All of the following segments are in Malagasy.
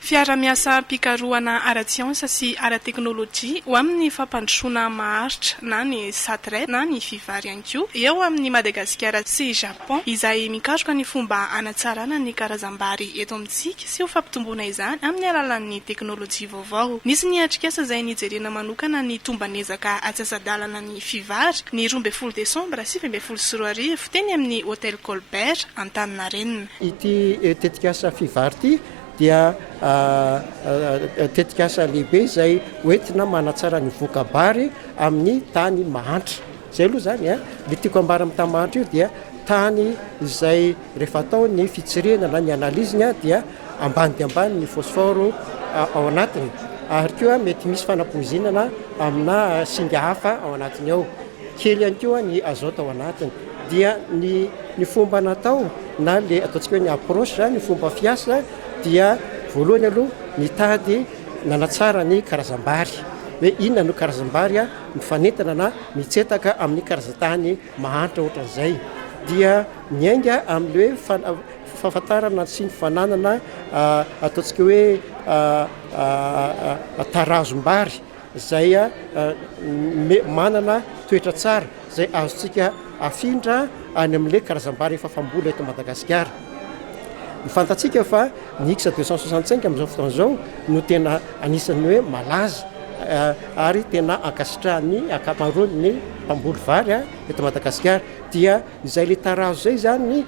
Fiara-miasa mpikaroana ara-tsiansa sy ara-teknôlôjia ho amin'ny fampandrosoana maharitra na ny SATREPS na ny vivary ihany koa eo amin'ny Madagasikara sy Japon izay mikaroka ny fomba hanatsarana ny karazam-bary eto amintsika sy ho fampitomboana izany amin'ny alalan'ny teknôlôjia vaovao. Nisy ny atrikasa izay nijerena manokana ny tombanezaka atsasa-dalana ny vivary ny 12 Desambra 2024 teny amin'ny Hôtel Colbert Antaninarenina. Ity tetikasa vivary ity dia tetikasa lehibe izay hoentina manatsara ny vokabary amin'ny tany mahantra. Zay aloha zany le tiako ambara amin'ny tany mahantra io dia tany izay rehefa atao ny fitsirena na ny analiziny dia ambany dia ambany ny fosforo ao anatiny ary koa mety misy fanapoizinana amina singa hafa ao anatiny ao. Kely ihany koa ny azote ao anatiny. Dia ny fomba natao na le ataontsika hoe ny approche ny fomba fiasa dia voalohany aloha nitady nanatsara ny karazam-bary hoe inona no karazam-bary mifanentana na mitsetaka amin'ny karazan-tany mahantra ohatran'izay. Dia miainga amin'le hoe fahafantarana sy ny fananana ataontsika hoe tarazom-bary izay manana toetra tsara izay azontsika afindra any amin'le karazam-bary efa famboly eto Madagasikara. Fantatsika fa ny X 265 amin'izao fotoana izao no tena anisan'ny hoe malaza ary tena ankasitrahan'ny ankamaroan'ny mpamboly vary eto Madagasikara dia izay le tarazo zay zany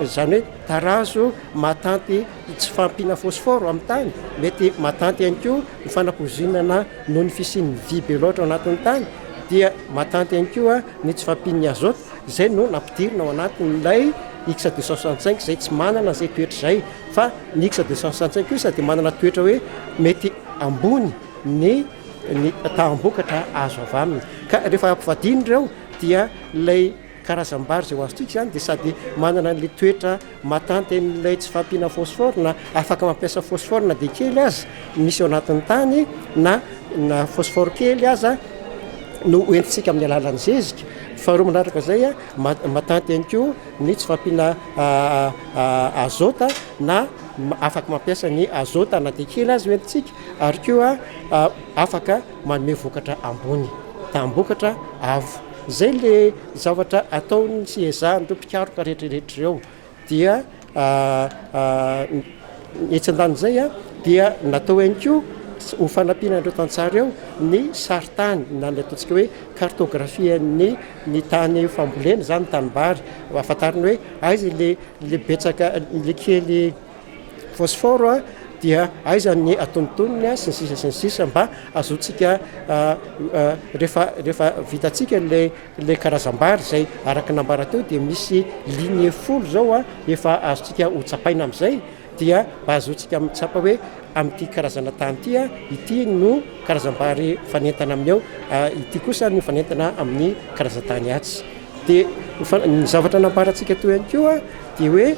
hoe tarazo matanty tsy fampina fosforo amin'ny tany, mety matanty ihany koa ny fanapozinana noho ny fisian'ny vy be loatra ao anatin'ny tany, dia matanty ihany koa ny tsy fampin'ny azote izay no nampidirina ao anatin'ilay X 265 izay tsy manana izay toetra izay, fa ny X 265 kosa dia manana toetra hoe mety ambony ny taham-bokatra azo avy aminy. Ka rehefa ampivadiny ireo dia ilay karazam-bary izay ho azontsika izany dia sady manana le toetra matanty amin'ilay tsy fampiana fosforo na afaka mampiasa fosforo na dia kely aza misy ao anatin'ny tany na fosforo kely aza no hoentintsika amin'ny alalan'ny zezika. Faharoa manaraka izay matanty ihany koa ny tsy fampiana azota na afaka mampiasa ny azota na dia kely azy hoentintsika ary koa afaka manome vokatra ambony tambokatra avo. Zay le zavatra ataony sy ezahan'ireo mpikaroka rehetrarehetra ireo. Dia etsy andanin'izay dia natao ihany koa ho fanampianan'ireo tantsaha ireo ny saritany na le ataontsika hoe cartographie ny tany fambolena zany tanimbary, afantariny hoe aiza le betsaka le kely fosforo dia aiza ny atonontonony sy ny sisa mba azotsika rehefa vitatsika le karazam-bary izay araka nambara teo dia misy ligne folo zao efa azotsika ho tsapaina amin'izay dia mba azotsika mitsapa hoe amin'ity karazana tany ity no karazam-bary fanentana amin'eo, ity kosa no fanentana amin'ny karazan-tany atsy. Dia ny zavatra namparatsika teo ihany koa dia hoe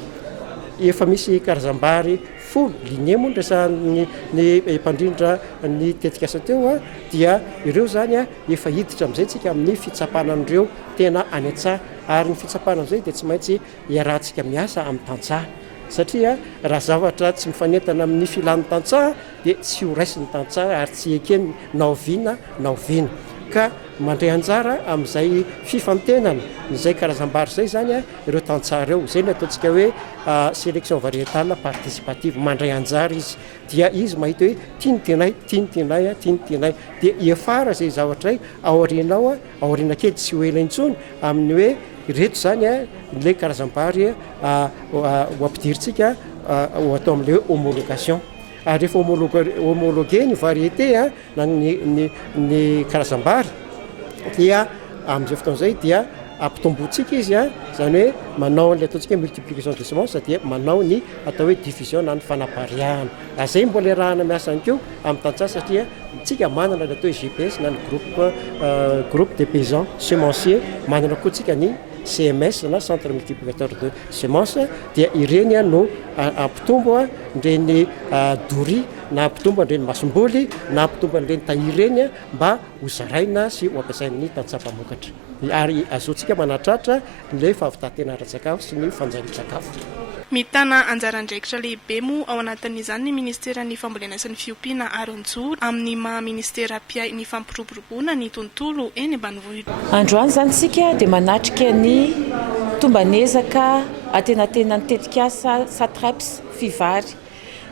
efa misy karazam-bary folo ligne moa resahan'ny mpandrindra ny tetikasa teo dia ireo zany efa hiditra amin'izay tsika amin'ny fitsapana an'ireo tena any an-tsaha ary ny fitsapana amin'izay dia tsy maintsy iarahantsika miasa amin'ny tantsaha satria raha zavatra tsy mifanentana amin'ny filan'ny tantsaha dia tsy ho raisin'ny tantsaha ary tsy ekeny naoviana ka mandray anjara amin'izay fifantenana izay karazam-bary izay zany ireo tantsaha ireo. Zay ny ataontsika hoe sélection variétale participative, mandray anjara izy dia izy mahita hoe tiany tenay dia iafara izay zavatra izay aoriana kely tsy ho ela intsony amin'ny hoe reto zany le karazam-bary ho ampidiritsika ho atao amin'le hoe homologation. Ary rehefa homologué ny variété na ny karazam-bary dia amin'izay fotoana izay dia ampitombotsika izy zany hoe manao le ataontsika multiplication de semence dia manao ny atao hoe diffusion na ny fanapariahana. Zay mbola iarahana miasa ihany koa amin'ny tantsaha satria tsika manana le atao hoe GPS na ny groupe des paysans semenciers, manana koa tsika ny CMS na centre multiplicateur de semence dia ireny no ampitombo ireny dory na ampitombo ireny masomboly na ampitombo ireny tahireny mba ho zaraina sy ho ampiasain'ny tantsaha mpamokatra ary azotsika manatratra le fahavitantena ara-tsakafo sy ny fanjairana-tsakafo. mitana anjarandraikitra lehibe moa ao anatin'izany ny ministera ny fambolena sy ny fiompiana aronjo amin'ny maha ministera pia ny fampiroboroboana ny tontolo eny ambanivohitra. Androany zany sika dia manatrika ny tombanezaka atenatena ny tetikasa SATREPS fivary.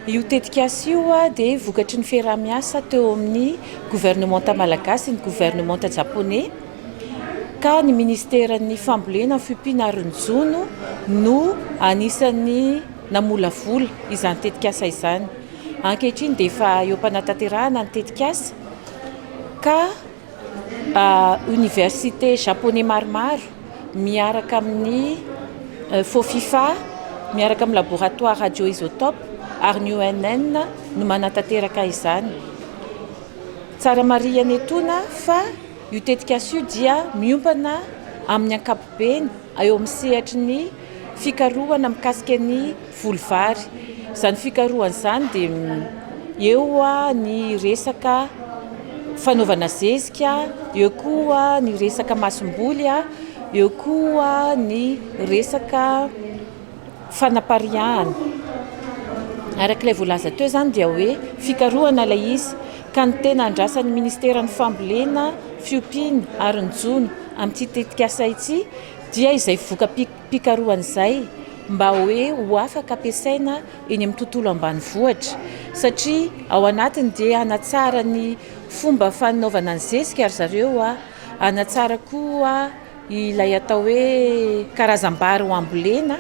Io tetikasa io dia vokatry ny fiarah-miasa teo amin'ny gouvernementa malagasy ny gouvernementa japonais ka ny ministera ny fambolena fiompiana aronjono no anisan'ny namolavola izany tetikasa izany. Ankehitriny dia efa eo mpanataterahana ny tetikasa ka université japonais maromaro miaraka amin'ny FOFIFA, miaraka amin'ny laboratoire radioisotope ary ny ONN no manatateraka izany. Tsara marihana etona fa io tetikasa io dia miompana amin'ny ankapobeny eo amin'ny sehatry ny fikarohana mikasika ny volovary. Izany fikarohana izany dia eo ny resaka fanaovana zezika, eo koa ny resaka masomboly, eo koa ny resaka fanapariahana. Arak'ilay voalaza teo zany dia hoe fikarohana ilay izy ka ny tena andrasan'ny ministera ny fambolena fiompiana aronjono amin'ity tetikasa ity dia izay voka-pikarohana izay mba hoe ho afaka ampiasaina eny amin'ny tontolo ambanivohitra satria ao anatiny dia hanatsara ny fomba fanaovana ny zezika ary zareo hanatsara koa ilay atao hoe karazam-bary ho ambolena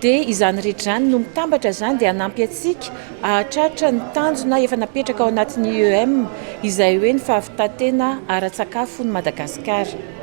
dia izany rehetra izany no mitambatra izany dia hanampy antsika ahatratra ny tanjona efa napetraka ao anatin'ny IEM izay hoe ny fahavitatena ara-tsakafo ny Madagasikara.